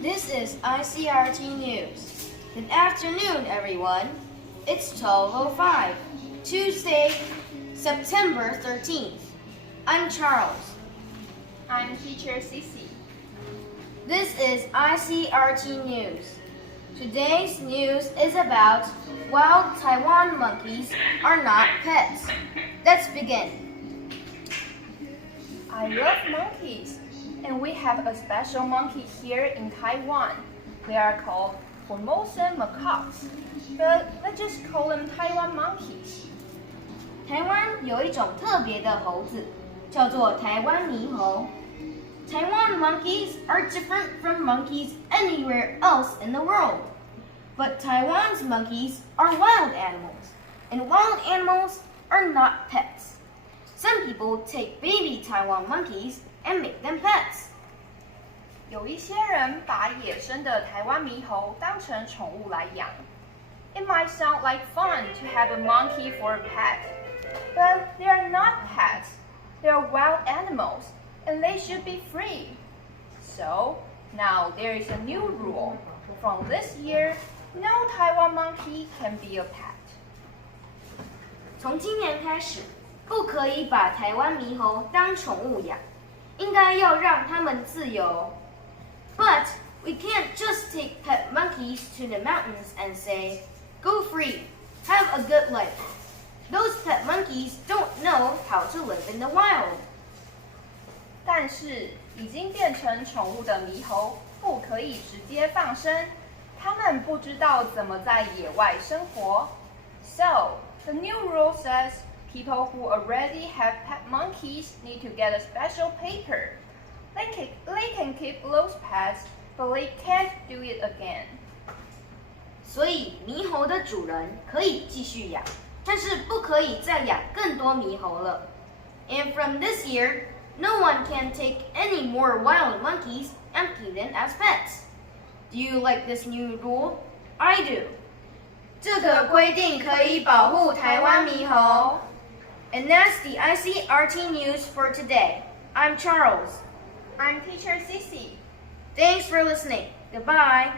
This is ICRT News. Good afternoon, everyone. It's 12:05, Tuesday, September 13th. I'm Charles. I'm Teacher Cici. This is ICRT News. Today's news is about wild Taiwan monkeys are not pets. Let's begin. I love monkeys, and we have a special monkey here in Taiwan. They are called Formosan macaques, but let's just call them Taiwan monkeys. 台湾有一种特别的猴子，叫做台湾猕猴。Taiwan monkeys are different from monkeys anywhere else in the world. But Taiwan's monkeys are wild animals, and wild animals are not pets. Some people take baby Taiwan monkeys and make them pets. 有一些人把野生的台湾猕猴当成宠物来养。It might sound like fun to have a monkey for a pet, but they are not pets. They are wild animals, and they should be free. So, now there is a new rule. From this year, no Taiwan monkey can be a pet. 从今年开始，不可以把台湾猕猴当宠物养，应该要让它们自由。But we can't just take pet monkeys to the mountains and say, "Go free, have a good life." Those pet monkeys don't know how to live in the wild. 但是已经变成宠物的猕猴不可以直接放生，它们不知道怎么在野外生活。So, the new rule says people who already have pet monkeys need to get a special paper. They can keep those pets, but they can't do it again. 所以猕猴的主人可以继续养，但是不可以再养更多猕猴了。And from this year, no one can take any more wild monkeys and keep them as pets. Do you like this new rule? I do. 这个规定可以保护台湾猕猴。And that's the ICRT news for today. I'm Charles. I'm Teacher Cici. Thanks for listening. Goodbye.